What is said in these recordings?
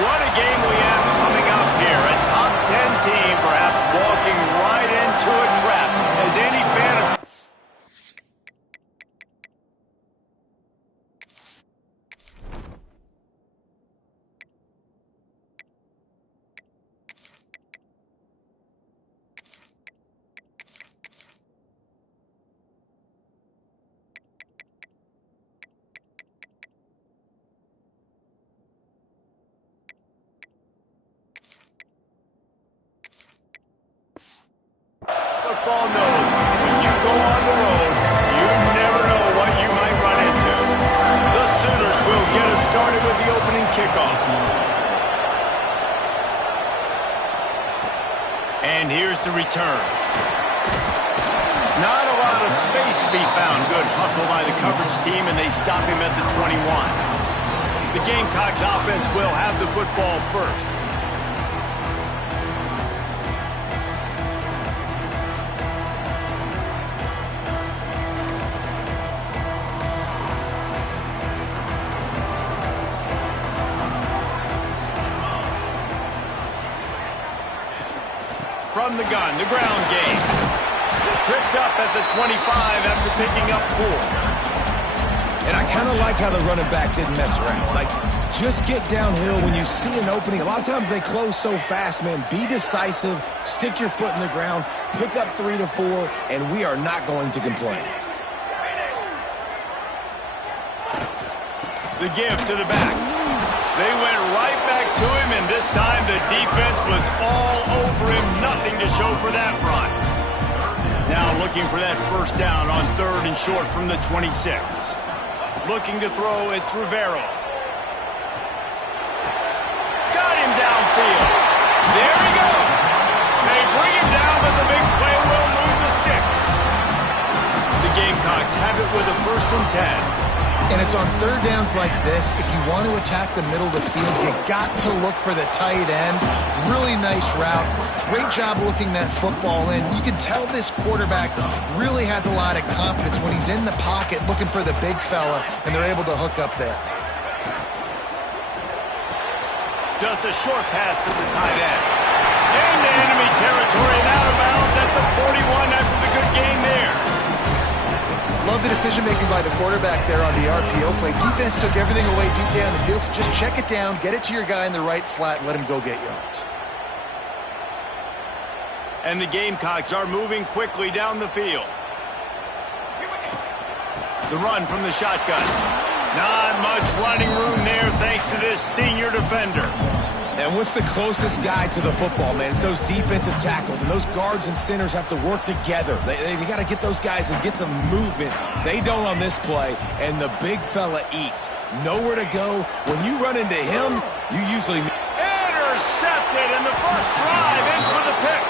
What a game we have coming up here. A top 10 team perhaps walking right into a trap. As any fan of... Football knows when you go on the road, you never know what you might run into. The Sooners will get us started with the opening kickoff. And here's the return. Not a lot of space to be found. Good hustle by the coverage team, and they stop him at the 21. The Gamecocks offense will have the football first. From the gun, the ground game. Tripped up at the 25 after picking up 4. And I kind of like how the running back didn't mess around. Like, just get downhill when you see an opening. A lot of times they close so fast, man. Be decisive, stick your foot in the ground, pick up 3 to 4, and we are not going to complain. The give to the back. They went right back to him, and this time the defense was all over him. Nothing to show for that run. Now looking for that first down on 3rd and short from the 26. Looking to throw, it's Rivero. Got him downfield. There he goes. They bring him down, but the big play will move the sticks. The Gamecocks have it with a 1st and 10. And it's on 3rd downs like this. If you want to attack the middle of the field, you got to look for the tight end. Really nice route. Great job looking that football in. You can tell this quarterback really has a lot of confidence when he's in the pocket looking for the big fella, and they're able to hook up there. Just a short pass to the tight end. Into enemy territory and out of bounds at the 41 after the good game there. Love the decision-making by the quarterback there on the RPO play. Defense took everything away deep down the field, so just check it down, get it to your guy in the right flat, and let him go get yards. And the Gamecocks are moving quickly down the field. The run from the shotgun. Not much running room there thanks to this senior defender. And what's the closest guy to the football, man? It's those defensive tackles, and those guards and centers have to work together. They got to get those guys and get some movement. They don't on this play, and the big fella eats. Nowhere to go. When you run into him, you usually... Intercepted in the first drive, ends with a pick.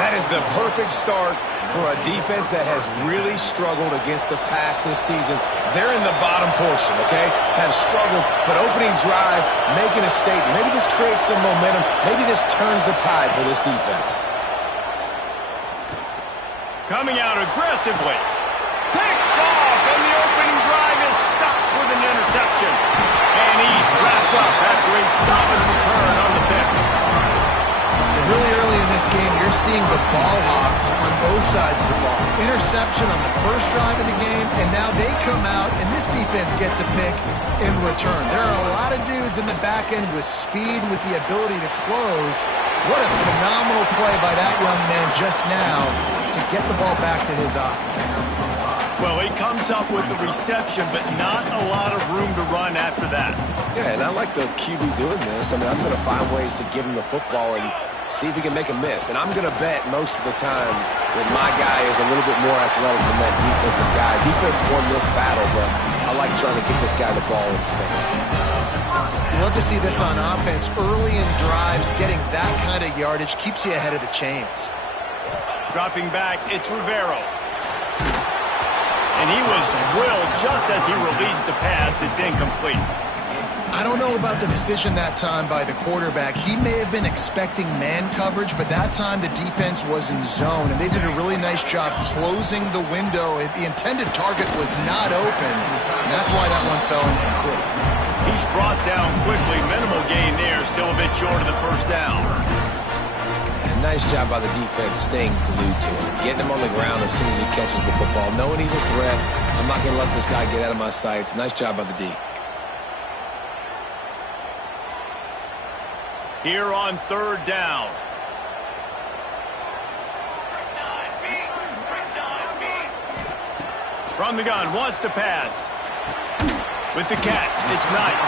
That is the perfect start for a defense that has really struggled against the pass this season. They're in the bottom portion, okay? Have struggled, but opening drive, making a statement. Maybe this creates some momentum. Maybe this turns the tide for this defense. Coming out aggressively. Picked off, and the opening drive is stopped with an interception. And he's wrapped up after a solid return on the pick. Really early in this game, you're seeing the ball hogs on both sides of the ball. Interception on the first drive of the game, and now they come out, and this defense gets a pick in return. There are a lot of dudes in the back end with speed, with the ability to close. What a phenomenal play by that young man just now to get the ball back to his offense. Well, he comes up with the reception, but not a lot of room to run after that. Yeah, and I like the QB doing this. I mean, I'm going to find ways to give him the football and see if he can make a miss. And I'm going to bet most of the time that my guy is a little bit more athletic than that defensive guy. Defense won this battle, but I like trying to get this guy the ball in space. Love to see this on offense. Early in drives, getting that kind of yardage keeps you ahead of the chains. Dropping back, it's Rivero. And he was drilled just as he released the pass. It's incomplete. I don't know about the decision that time by the quarterback. He may have been expecting man coverage, but that time the defense was in zone, and they did a really nice job closing the window. The intended target was not open, and that's why that one fell incomplete. He's brought down quickly. Minimal gain it short of the first down. And nice job by the defense staying glued to him, getting him on the ground as soon as he catches the football, knowing he's a threat. I'm not going to let this guy get out of my sights. Nice job by the D. Here on third down. From the gun, wants to pass. With the catch, it's Knight.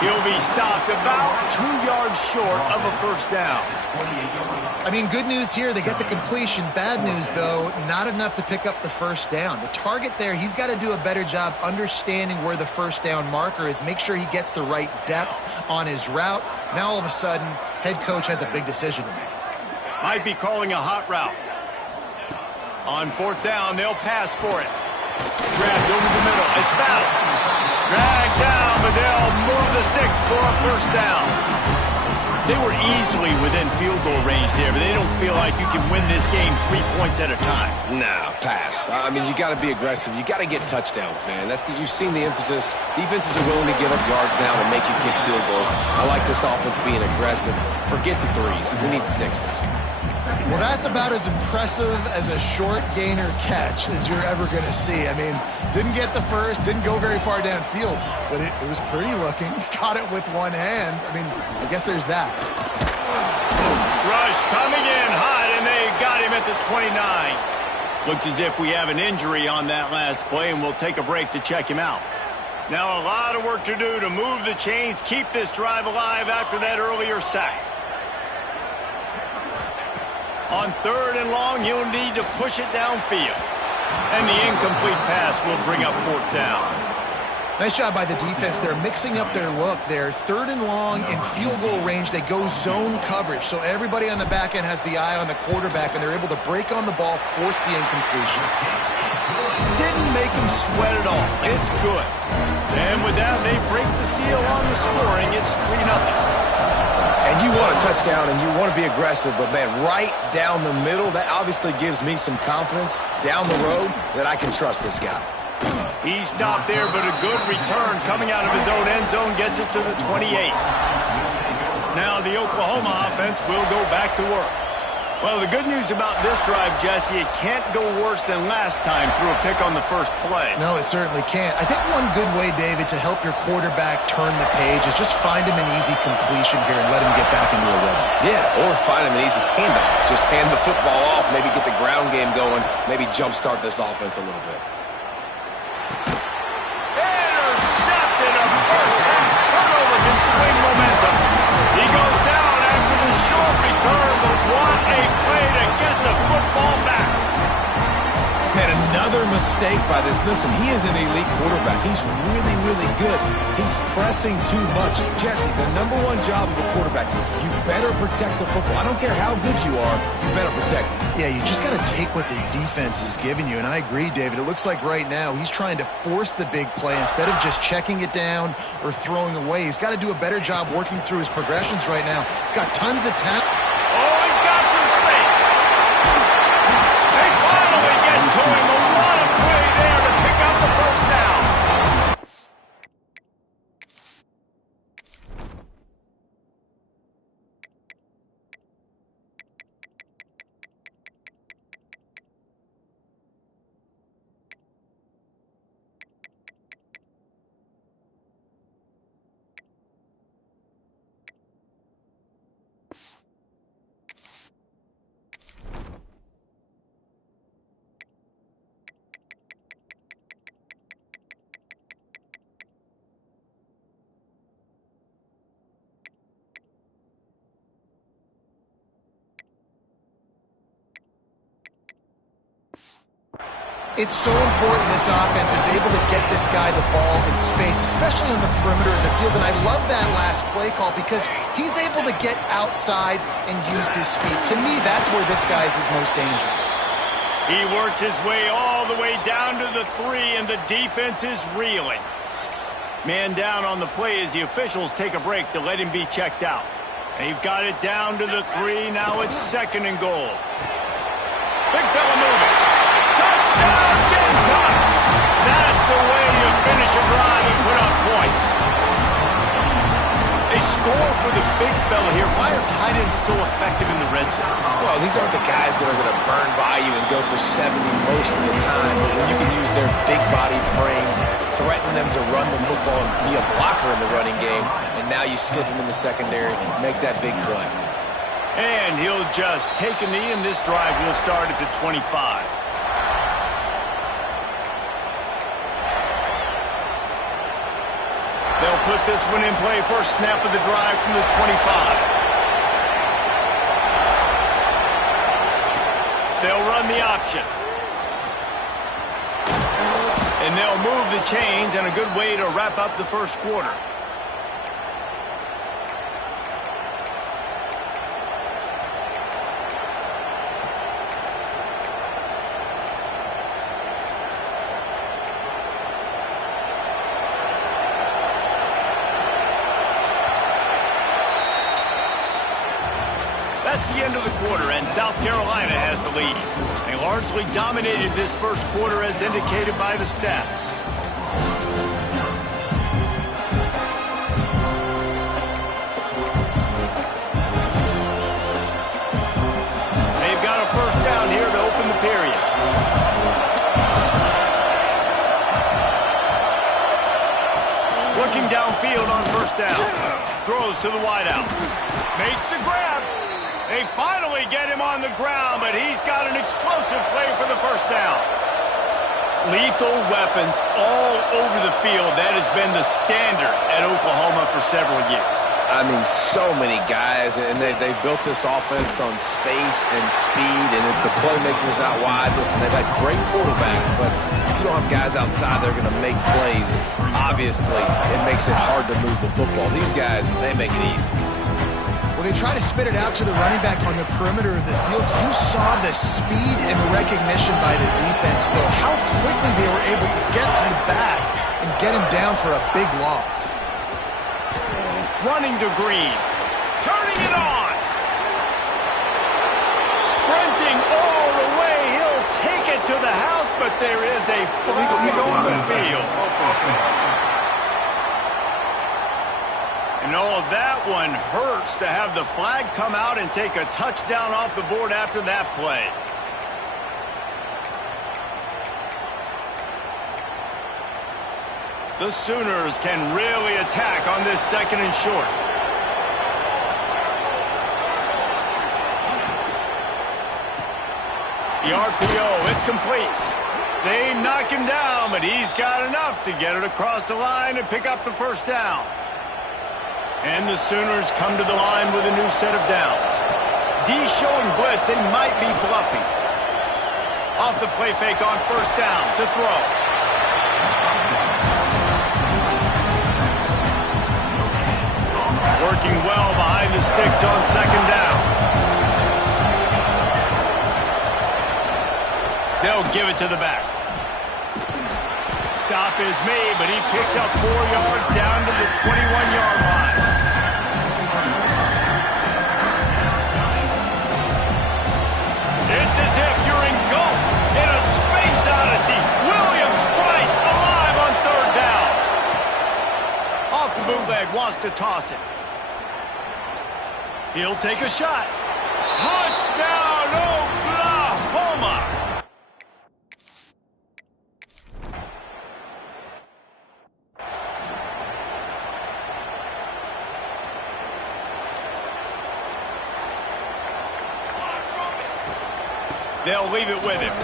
He'll be stopped about 2 yards short of a first down. I mean, good news here, they get the completion. Bad news, though, not enough to pick up the first down. The target there, he's got to do a better job understanding where the first down marker is, make sure he gets the right depth on his route. Now, all of a sudden, head coach has a big decision to make. Might be calling a hot route. On fourth down, they'll pass for it. Grabbed over the middle. It's Battle. Dragged down, but they'll move the sticks for a first down. They were easily within field goal range there, but they don't feel like you can win this game 3 points at a time. Nah, pass. I mean, you got to be aggressive. You got to get touchdowns, man. You've seen the emphasis. Defenses are willing to give up yards now to make you kick field goals. I like this offense being aggressive. Forget the threes. We need sixes. Well, that's about as impressive as a short gainer catch as you're ever going to see. I mean, didn't get the first, didn't go very far downfield, but it was pretty looking. Caught it with one hand. I mean, I guess there's that. Rush coming in hot, and they got him at the 29. Looks as if we have an injury on that last play, and we'll take a break to check him out. Now a lot of work to do to move the chains, keep this drive alive after that earlier sack. On third and long, he'll need to push it downfield. And the incomplete pass will bring up fourth down. Nice job by the defense. They're mixing up their look there. Third and long in field goal range, they go zone coverage. So everybody on the back end has the eye on the quarterback, and they're able to break on the ball, force the incompletion. Didn't make him sweat at all. It's good. And with that, they break the seal on the scoring. It's 3-0. And you want a touchdown, and you want to be aggressive, but, man, right down the middle, that obviously gives me some confidence down the road that I can trust this guy. He stopped there, but a good return coming out of his own end zone gets it to the 28. Now the Oklahoma offense will go back to work. Well, the good news about this drive, Jesse, it can't go worse than last time through a pick on the first play. No, it certainly can't. I think one good way, David, to help your quarterback turn the page is just find him an easy completion here and let him get back into a rhythm. Yeah, or find him an easy handoff. Just hand the football off, maybe get the ground game going, maybe jumpstart this offense a little bit. Intercepted. A first-half turnover can swing momentum. He goes down after the short return, but what a play to get the football back. Man, another mistake by this. Listen, he is an elite quarterback. He's really, really good. He's pressing too much. Jesse, the number one job of a quarterback, you better protect the football. I don't care how good you are, you better protect it. Yeah, you just got to take what the defense is giving you, and I agree, David. It looks like right now he's trying to force the big play instead of just checking it down or throwing away. He's got to do a better job working through his progressions right now. He's got tons of talent. Oh, he's got some space. They finally get to him. What a play there to pick up the first down. It's so important this offense is able to get this guy the ball in space, especially on the perimeter of the field. And I love that last play call because he's able to get outside and use his speed. To me, that's where this guy is his most dangerous. He works his way all the way down to the 3, and the defense is reeling. Man down on the play as the officials take a break to let him be checked out. They've got it down to the 3. Now it's 2nd and goal. Big fella moving. Touchdown, Gamecocks! That's the way you finish a drive and put up points. They score for the big fella here. Why are tight ends so effective in the red zone? Well, these aren't the guys that are going to burn by you and go for 70 most of the time, but when you can use their big-bodied frames, threaten them to run the football and be a blocker in the running game, and now you slip them in the secondary and make that big play. And he'll just take a knee, and this drive will start at the 25. They'll put this one in play. First snap of the drive from the 25. They'll run the option. And they'll move the chains, and a good way to wrap up the first quarter. That's the end of the quarter, and South Carolina has the lead. They largely dominated this first quarter as indicated by the stats. They've got a first down here to open the period. Looking downfield on first down. Throws to the wideout. Makes the grab. They finally get him on the ground, but he's got an explosive play for the first down. Lethal weapons all over the field. That has been the standard at Oklahoma for several years. I mean, so many guys, and they built this offense on space and speed, and it's the playmakers out wide. Listen, they've had great quarterbacks, but if you don't have guys outside that are going to make plays, obviously it makes it hard to move the football. These guys, they make it easy. Well, they try to spit it out to the running back on the perimeter of the field. You saw the speed and recognition by the defense, though, how quickly they were able to get to the back and get him down for a big loss. Running to Green. Turning it on. Sprinting all the way. He'll take it to the house, but there is a flag on the field. And oh, that one hurts to have the flag come out and take a touchdown off the board after that play. The Sooners can really attack on this second and short. The RPO, it's complete. They knock him down, but he's got enough to get it across the line and pick up the first down. And the Sooners come to the line with a new set of downs. D showing blitz. They might be bluffing. Off the play fake on first down to throw. Working well behind the sticks on second down. They'll give it to the back. Stop is made, but he picks up 4 yards down to the 21-yard line. It's as if you're engulfed in a space odyssey. Williams-Brice alive on third down. Off the bootleg, wants to toss it. He'll take a shot. Touchdown, Oklahoma! They'll leave it with him.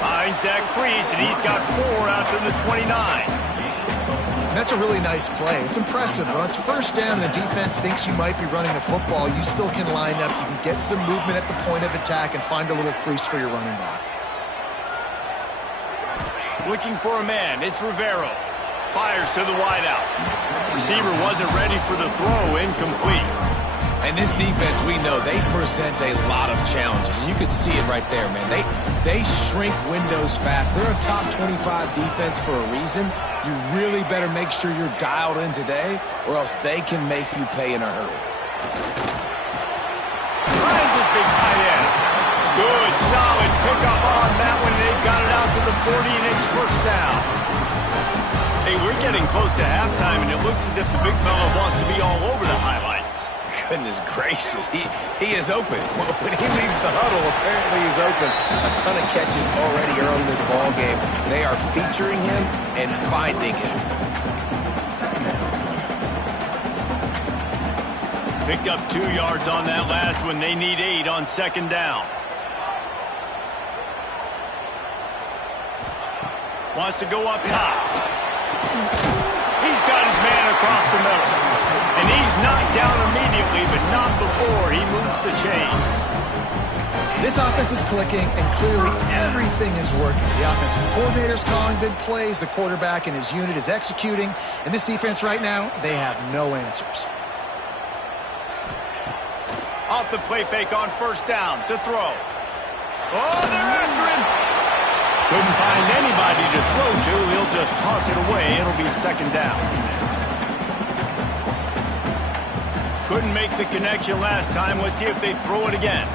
Finds that crease, and he's got 4 out to the 29. That's a really nice play. It's impressive. When it's first down, the defense thinks you might be running the football. You still can line up. You can get some movement at the point of attack and find a little crease for your running back. Looking for a man. It's Rivero. Fires to the wideout. Receiver wasn't ready for the throw. Incomplete. And this defense, we know, they present a lot of challenges. And you can see it right there, man. They shrink windows fast. They're a top 25 defense for a reason. You really better make sure you're dialed in today, or else they can make you pay in a hurry. Finds his big tight end. Good, solid pickup on that one. They've got it out to the 40, and it's first down. Hey, we're getting close to halftime, and it looks as if the big fella wants to be all over the high. goodness gracious. He is open. When he leaves the huddle, apparently he's open. A ton of catches already early in this ball game. They are featuring him and finding him. Picked up 2 yards on that last one. They need 8 on second down. Wants to go up top. He's got his man across the middle. And he's knocked down immediately, but not before he moves the chains. This offense is clicking, and clearly everything is working. The offensive coordinator's calling good plays. The quarterback and his unit is executing. And this defense right now, they have no answers. Off the play fake on first down to throw. Oh, they're after him. Couldn't find anybody to throw to. He'll just toss it away. It'll be second down. Couldn't make the connection last time. Let's see if they throw it again.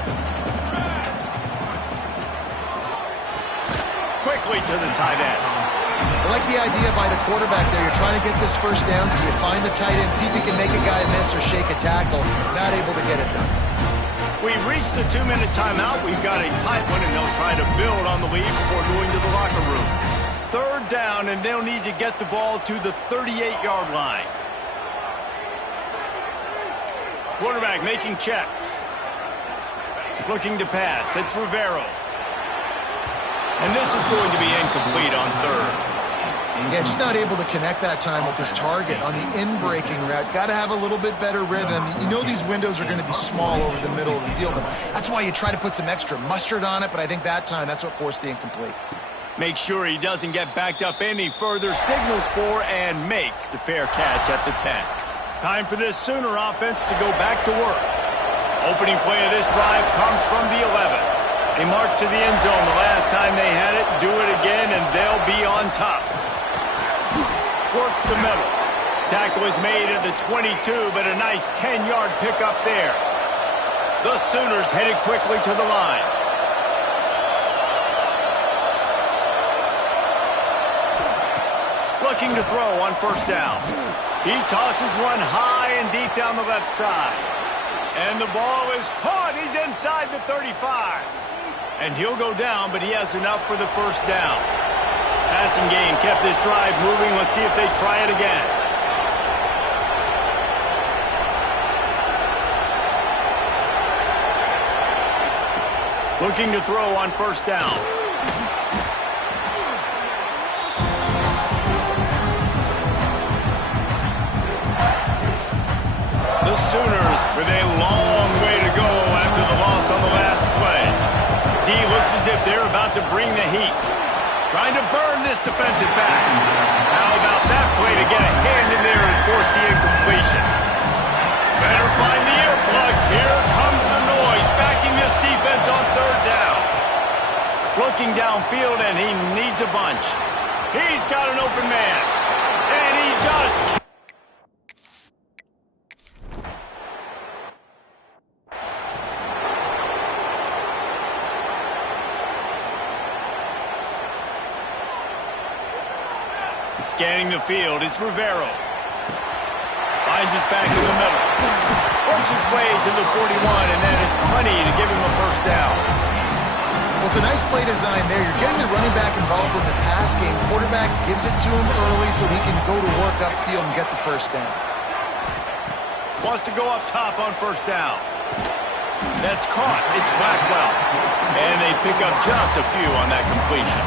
Quickly to the tight end. I like the idea by the quarterback there. You're trying to get this first down, so you find the tight end, see if you can make a guy miss or shake a tackle. Not able to get it done. We've reached the 2-minute timeout. We've got a tight one, and they'll try to build on the lead before going to the locker room. Third down, and they'll need to get the ball to the 38-yard line. Quarterback making checks. Looking to pass. It's Rivero. And this is going to be incomplete on third. Yeah, just not able to connect that time with his target on the in-breaking route. Got to have a little bit better rhythm. You know these windows are going to be small over the middle of the field. And that's why you try to put some extra mustard on it, but I think that time that's what forced the incomplete. Make sure he doesn't get backed up any further. Signals for and makes the fair catch at the 10. Time for this Sooner offense to go back to work. Opening play of this drive comes from the 11. They march to the end zone the last time they had it. Do it again, and they'll be on top. Works the middle. Tackle is made at the 22, but a nice 10-yard pickup there. The Sooners headed quickly to the line. Looking to throw on first down. He tosses one high and deep down the left side. And the ball is caught. He's inside the 35. And he'll go down, but he has enough for the first down. Passing game kept this drive moving. Let's see if they try it again. Looking to throw on first down. The Sooners with a long way to go after the loss on the last play. D looks as if they're about to bring the heat. Trying to burn this defensive back. How about that play to get a hand in there and force the incompletion? Better find the earplugs. Here comes the noise, backing this defense on third down. Looking downfield, and he needs a bunch. He's got an open man. And he just... Scanning the field, it's Rivero. Finds his back in the middle. Works his way to the 41, and that is plenty to give him a first down. Well, it's a nice play design there. You're getting the running back involved in the pass game. Quarterback gives it to him early so he can go to work upfield and get the first down. Wants to go up top on first down. That's caught. It's Blackwell. And they pick up just a few on that completion.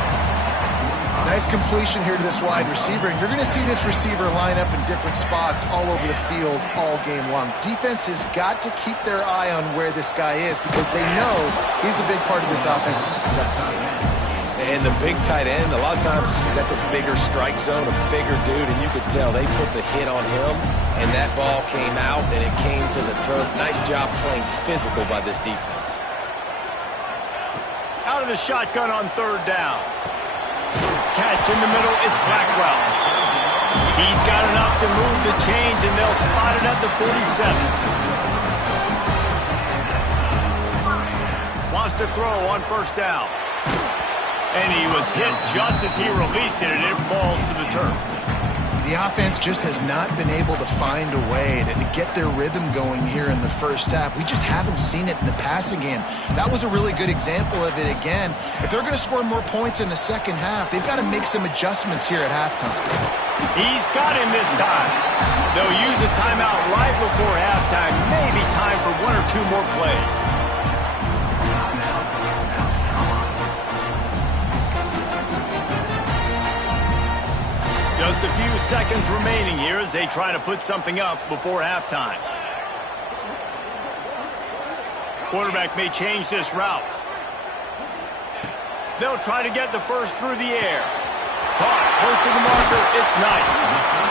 Nice completion here to this wide receiver. And you're going to see this receiver line up in different spots all over the field all game long. Defense has got to keep their eye on where this guy is because they know he's a big part of this offense's success. And the big tight end, a lot of times that's a bigger strike zone, a bigger dude, and you could tell they put the hit on him, and that ball came out, and it came to the turf. Nice job playing physical by this defense. Out of the shotgun on third down. Catch in the middle, it's Blackwell. He's got enough to move the chains, and they'll spot it at the 47. Wants to throw on first down. And he was hit just as he released it, and it falls to the turf. The offense just has not been able to find a way to get their rhythm going here in the first half. We just haven't seen it in the passing game. That was a really good example of it again. If they're going to score more points in the second half, they've got to make some adjustments here at halftime. He's got him this time. They'll use a timeout right before halftime. Maybe time for one or two more plays. Just a few seconds remaining here as they try to put something up before halftime. Quarterback may change this route. They'll try to get the first through the air. Caught, close to the marker, it's Knight.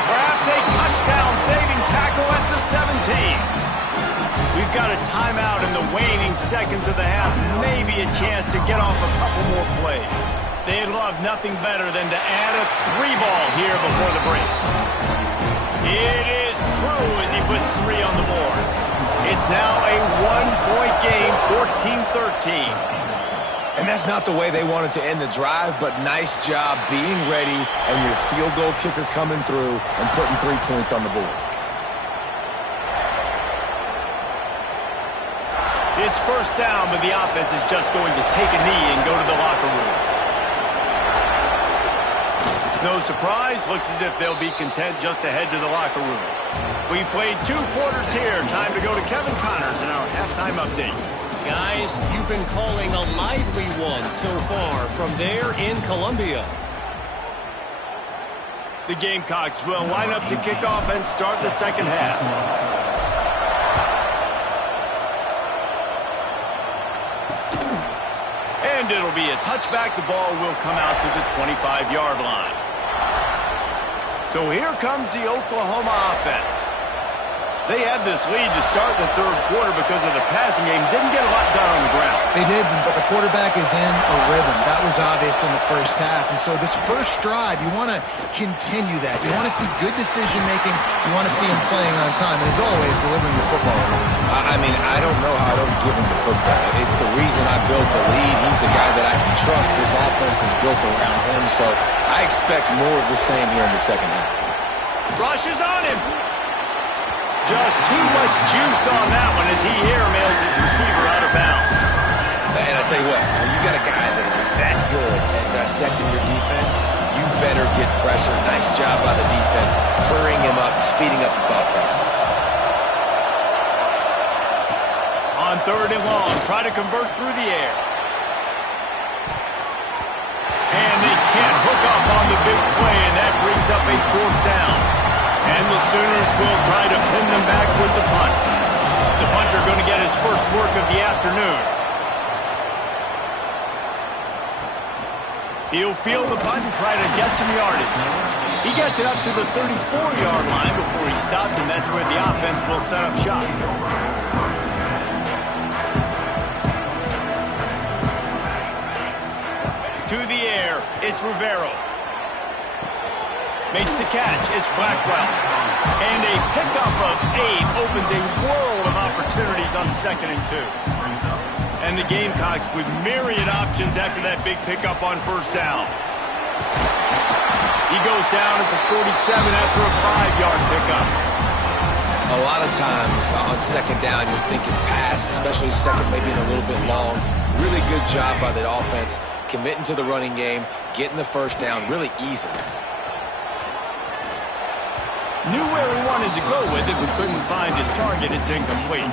Perhaps a touchdown-saving tackle at the 17. We've got a timeout in the waning seconds of the half. Maybe a chance to get off a couple more plays. They'd love nothing better than to add a 3-ball here before the break. It is true as he puts 3 on the board. It's now a 1-point game, 14-13. And that's not the way they wanted to end the drive, but nice job being ready and your field goal kicker coming through and putting 3 points on the board. It's first down, but the offense is just going to take a knee and go to the locker room. No surprise, looks as if they'll be content just to head to the locker room. We played 2 quarters here. Time to go to Kevin Connors in our halftime update. Guys, you've been calling a lively one so far from there in Columbia. The Gamecocks will line up to kick off and start the second half. And it'll be a touchback. The ball will come out to the 25-yard line. So here comes the Oklahoma offense. They had this lead to start the third quarter because of the passing game. Didn't get a lot done on the ground. They did, but the quarterback is in a rhythm. That was obvious in the first half. And so this first drive, you want to continue that. You want to see good decision-making. You want to see him playing on time. And as always, delivering the football. I mean, I don't know how I don't give him the football. It's the reason I built the lead. He's the guy that I can trust. This offense is built around him. So I expect more of the same here in the second half. Rush is on him. Just too much juice on that one as he airmails his receiver out of bounds. And I tell you what, when you got a guy that is that good at dissecting your defense, you better get pressure. Nice job by the defense, hurrying him up, speeding up the thought process. On 3rd and long, try to convert through the air. And they can't hook up on the big play, and that brings up a 4th down. And the Sooners will try to pin them back with the punt. The punter going to get his first work of the afternoon. He'll field the punt and try to get some yardage. He gets it up to the 34-yard line before he stopped, and that's where the offense will set up shop. To the air, it's Rivero. Makes the catch, it's Blackwell. And a pickup of 8 opens a world of opportunities on 2nd and 2. And the Gamecocks with myriad options after that big pickup on 1st down. He goes down at the 47 after a 5-yard pickup. A lot of times on 2nd down, you're thinking pass, especially 2nd, maybe a little bit long. Really good job by the offense, committing to the running game, getting the 1st down, really easy. Knew where he wanted to go with it, but couldn't find his target. It's incomplete.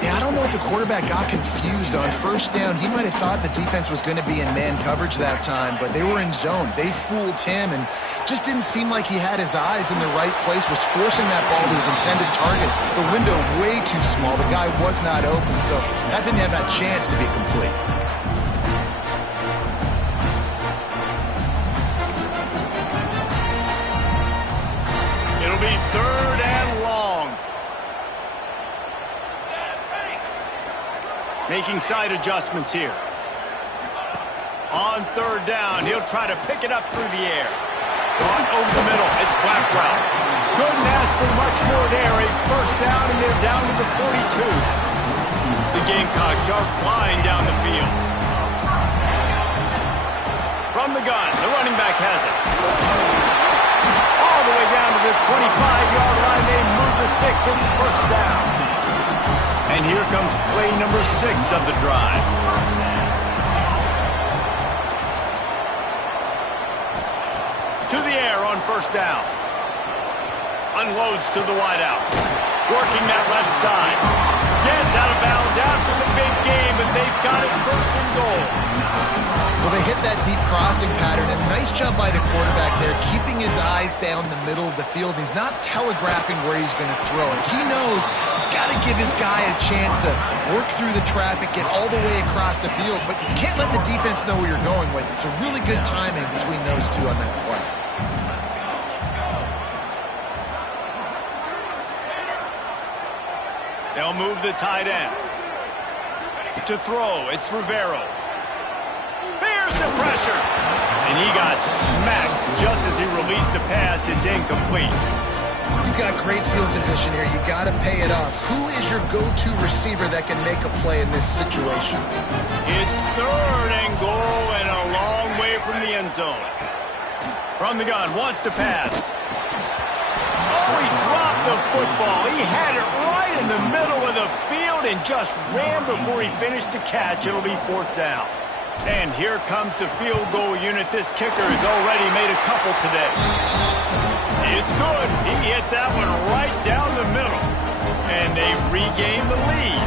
Yeah, I don't know if the quarterback got confused on 1st down. He might have thought the defense was going to be in man coverage that time, but they were in zone. They fooled him and just didn't seem like he had his eyes in the right place, was forcing that ball to his intended target. The window way too small. The guy was not open, so that didn't have that chance to be complete. It'll be 3rd and long. Making side adjustments here. On 3rd down, he'll try to pick it up through the air. Caught over the middle, it's Blackwell. Couldn't ask for much more there. A 1st down, and they're down to the 42. The Gamecocks are flying down the field. From the gun, the running back has it. All the the way down to the 25-yard line. They move the sticks. It's first down. And here comes play number 6 of the drive. To the air on first down. Unloads to the wideout. Working that left side. Gets out of bounds after the big game, but they've got it first and goal. Well, they hit that deep crossing pattern, and nice job by the quarterback there, keeping his eyes down the middle of the field. He's not telegraphing where he's going to throw it. He knows he's got to give his guy a chance to work through the traffic, get all the way across the field, but you can't let the defense know where you're going with it. It's a really good timing between those two on that play. They'll move the tight end. To throw, it's Rivero. Bears the pressure. And he got smacked just as he released the pass. It's incomplete. You've got great field position here. You got to pay it off. Who is your go-to receiver that can make a play in this situation? It's third and goal and a long way from the end zone. From the gun, wants to pass. Oh, he dropped the football. He had it right in the middle of the field and just ran before he finished the catch. It'll be fourth down. And here comes the field goal unit. This kicker has already made a couple today. It's good. He hit that one right down the middle. And they've regained the lead.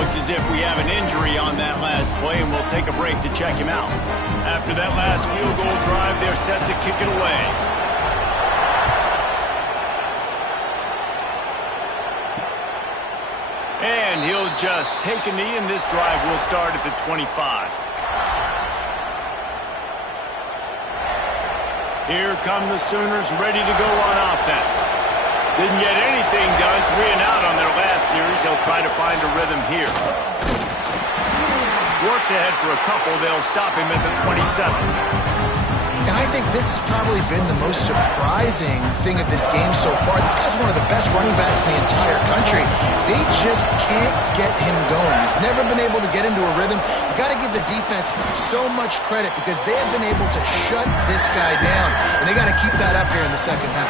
Looks as if we have an injury on that last play, and we'll take a break to check him out. After that last field goal drive, they're set to kick it away. And he'll just take a knee, and this drive will start at the 25. Here come the Sooners ready to go on offense. Didn't get anything done, 3 and out on their last series. They'll try to find a rhythm here. Works ahead for a couple. They'll stop him at the 27. And I think this has probably been the most surprising thing of this game so far. This guy's one of the best running backs in the entire country. They just can't get him going. He's never been able to get into a rhythm. You got to give the defense so much credit because they have been able to shut this guy down. And they got to keep that up here in the second half.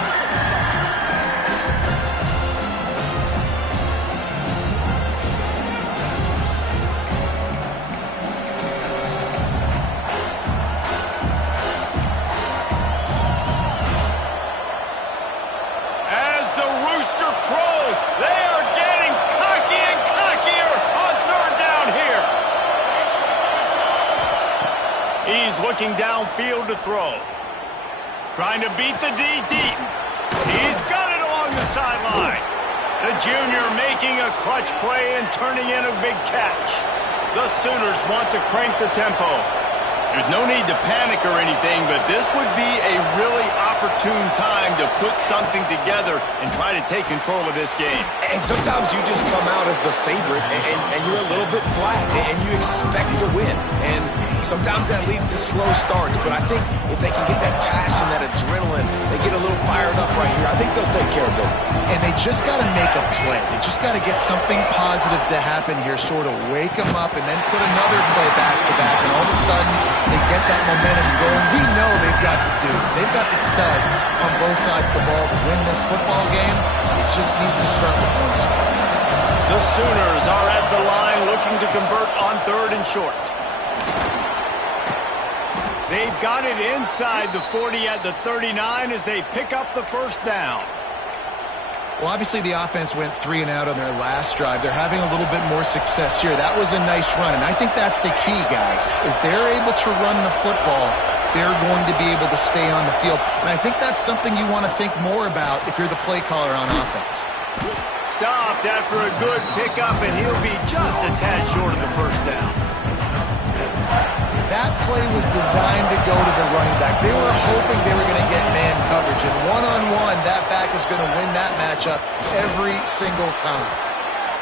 Looking downfield to throw. Trying to beat the D deep. He's got it along the sideline. The junior making a clutch play and turning in a big catch. The Sooners want to crank the tempo. There's no need to panic or anything, but this would be a really opportune time to put something together and try to take control of this game. And sometimes you just come out as the favorite and you're a little bit flat and you expect to win. And sometimes that leads to slow starts, but I think if they can get that passion, that adrenaline, they get a little fired up right here, I think they'll take care of business. And they just got to make a play. They just got to get something positive to happen here, sort of wake them up and then put another play back-to-back, and all of a sudden they get that momentum going. We know they've got the dudes. They've got the studs on both sides of the ball to win this football game. It just needs to start with one spot. The Sooners are at the line looking to convert on third and short. They've got it inside the 40 at the 39 as they pick up the first down. Well, obviously the offense went 3 and out on their last drive. They're having a little bit more success here. That was a nice run, and I think that's the key, guys. If they're able to run the football, they're going to be able to stay on the field. And I think that's something you want to think more about if you're the play caller on offense. Stopped after a good pickup, and he'll be just a tad short of the first down. That play was designed to go to the running back. They were hoping they were going to get man coverage, and one-on-one, that back is going to win that matchup every single time.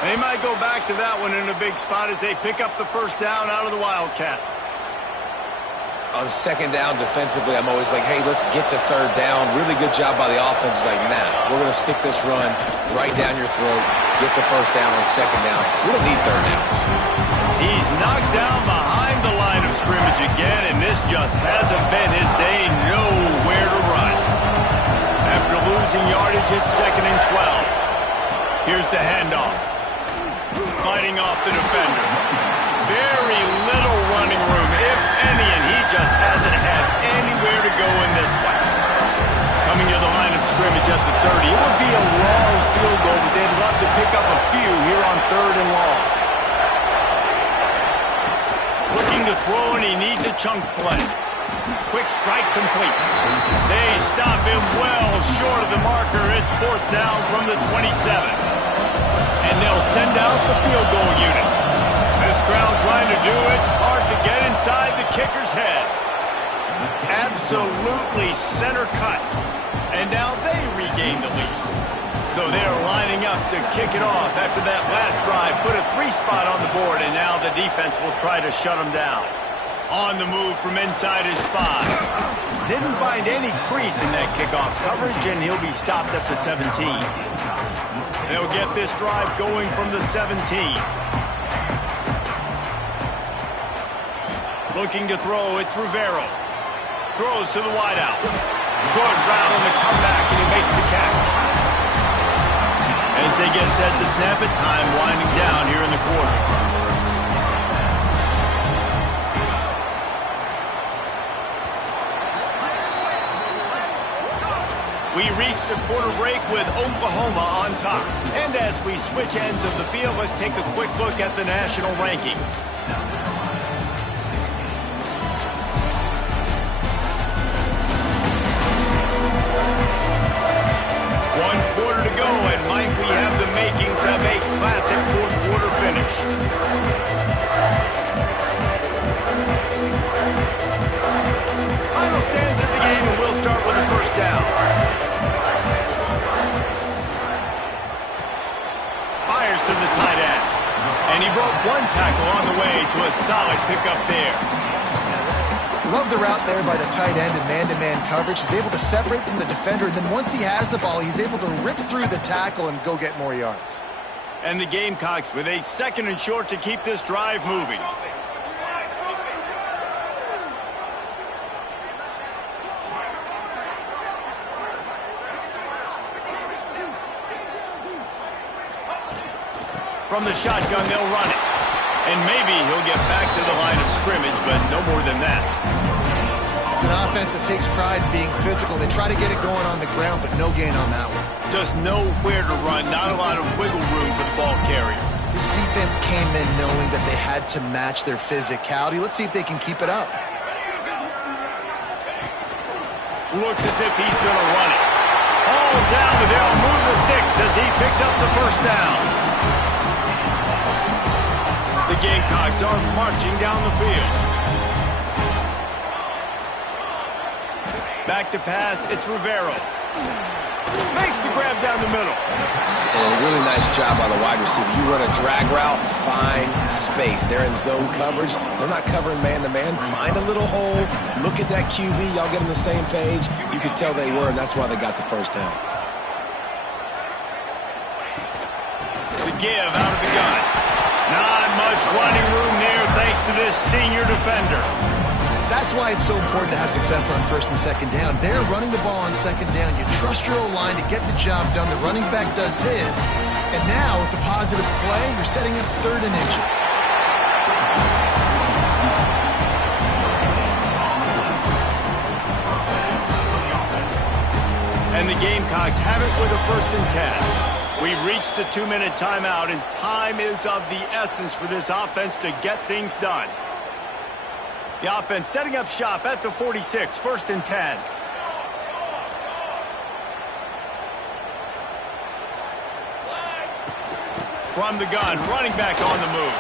They might go back to that one in a big spot as they pick up the first down out of the Wildcat. On second down defensively, I'm always like, hey, let's get to third down. Really good job by the offense. It's like, nah, we're going to stick this run right down your throat, get the first down on second down. We don't need third downs. He's knocked down behind the line of scrimmage again, and this just hasn't been his day. Nowhere to run. after losing yardage. It's 2nd and 12. Here's the handoff. Fighting off the defender. Very little running room, if any, and he just hasn't had anywhere to go in this one. Coming to the line of scrimmage at the 30. It would be a long field goal, but they'd love to pick up a few here on 3rd and long. Looking to throw, and he needs a chunk play. Quick strike complete. They stop him well short of the marker. It's 4th down from the 27. And they'll send out the field goal unit. This crowd trying to do its part to get inside the kicker's head. Absolutely center cut. And now they regain the lead. So they're lining up to kick it off after that last drive. Put a 3 spot on the board, and now the defense will try to shut them down. On the move from inside his 5. Didn't find any crease in that kickoff coverage, and he'll be stopped at the 17. They'll get this drive going from the 17. Looking to throw, it's Rivero. Throws to the wideout. Good route on the comeback, and he makes the catch. As they get set to snap it, time winding down here in the quarter. We reach the quarter break with Oklahoma on top. And as we switch ends of the field, let's take a quick look at the national rankings. One quarter to go, and might we have the makings of a classic fourth-quarter finish. Final stands of the game, and we'll start with the first down. Fires to the tight end. And he broke one tackle on the way to a solid pickup there. Love the route there by the tight end in man-to-man coverage. He's able to separate from the defender, and then once he has the ball, he's able to rip through the tackle and go get more yards. And the Gamecocks with a 2nd and short to keep this drive moving. From the shotgun, they'll run it. And maybe he'll get back to the line of scrimmage, but no more than that. It's an offense that takes pride in being physical. They try to get it going on the ground, but no gain on that one. Just nowhere to run, not a lot of wiggle room for the ball carrier. This defense came in knowing that they had to match their physicality. Let's see if they can keep it up. Looks as if he's going to run it. All down, but they'll move the sticks as he picks up the first down. The Gamecocks are marching down the field. Back to pass, it's Rivero. Makes the grab down the middle. And a really nice job by the wide receiver. You run a drag route, find space. They're in zone coverage. They're not covering man-to-man. Find a little hole. Look at that QB. Y'all get on the same page. You could tell they were, and that's why they got the first down. The give out of the gun. Not much running room there thanks to this senior defender. That's why it's so important to have success on 1st and 2nd down. They're running the ball on 2nd down. You trust your O-line to get the job done. The running back does his. And now, with the positive play, you're setting up 3rd and inches. And the Gamecocks have it with a 1st and 10. We've reached the 2-minute timeout, and time is of the essence for this offense to get things done. The offense setting up shop at the 46, 1st and 10. From the gun, running back on the move.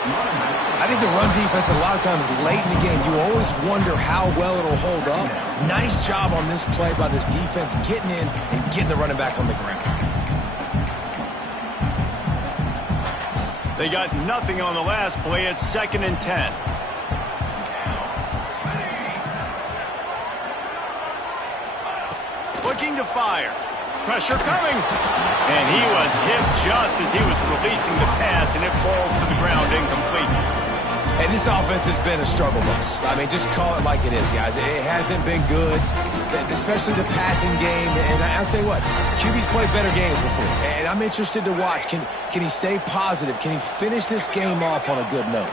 I think the run defense, a lot of times late in the game, you always wonder how well it'll hold up. Nice job on this play by this defense, getting in and getting the running back on the ground. They got nothing on the last play. It's 2nd and 10. Looking to fire. Pressure coming. And he was hit just as he was releasing the pass, and it falls to the ground incomplete. And This offense has been a struggle bus. I mean, just call it like it is, guys. It hasn't been good, especially the passing game. And I'll tell you what, QB's played better games before. And I'm interested to watch. Can he stay positive? Can he finish this game off on a good note?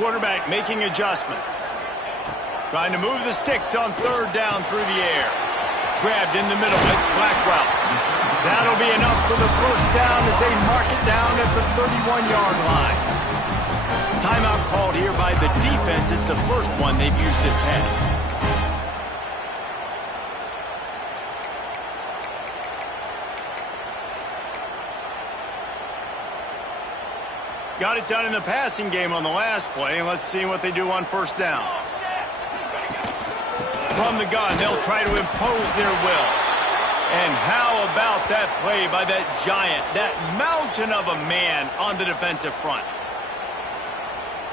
Quarterback making adjustments. Trying to move the sticks on third down through the air. Grabbed in the middle. It's Blackwell. That'll be enough for the first down as they mark it down at the 31-yard line. Timeout called here by the defense. It's the first one they've used this half. Got it done in the passing game on the last play, and let's see what they do on first down. From the gun, they'll try to impose their will. And how about that play by that giant, that mountain of a man on the defensive front?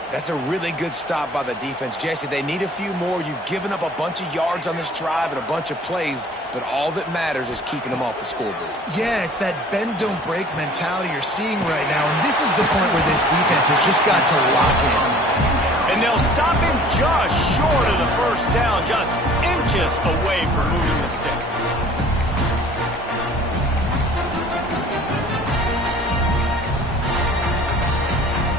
That's a really good stop by the defense. Jesse, they need a few more. You've given up a bunch of yards on this drive and a bunch of plays, but all that matters is keeping them off the scoreboard. Yeah, it's that bend, don't break mentality you're seeing right now, and this is the point where this defense has just got to lock in. And they'll stop him just short of the first down, just inches away from moving the sticks.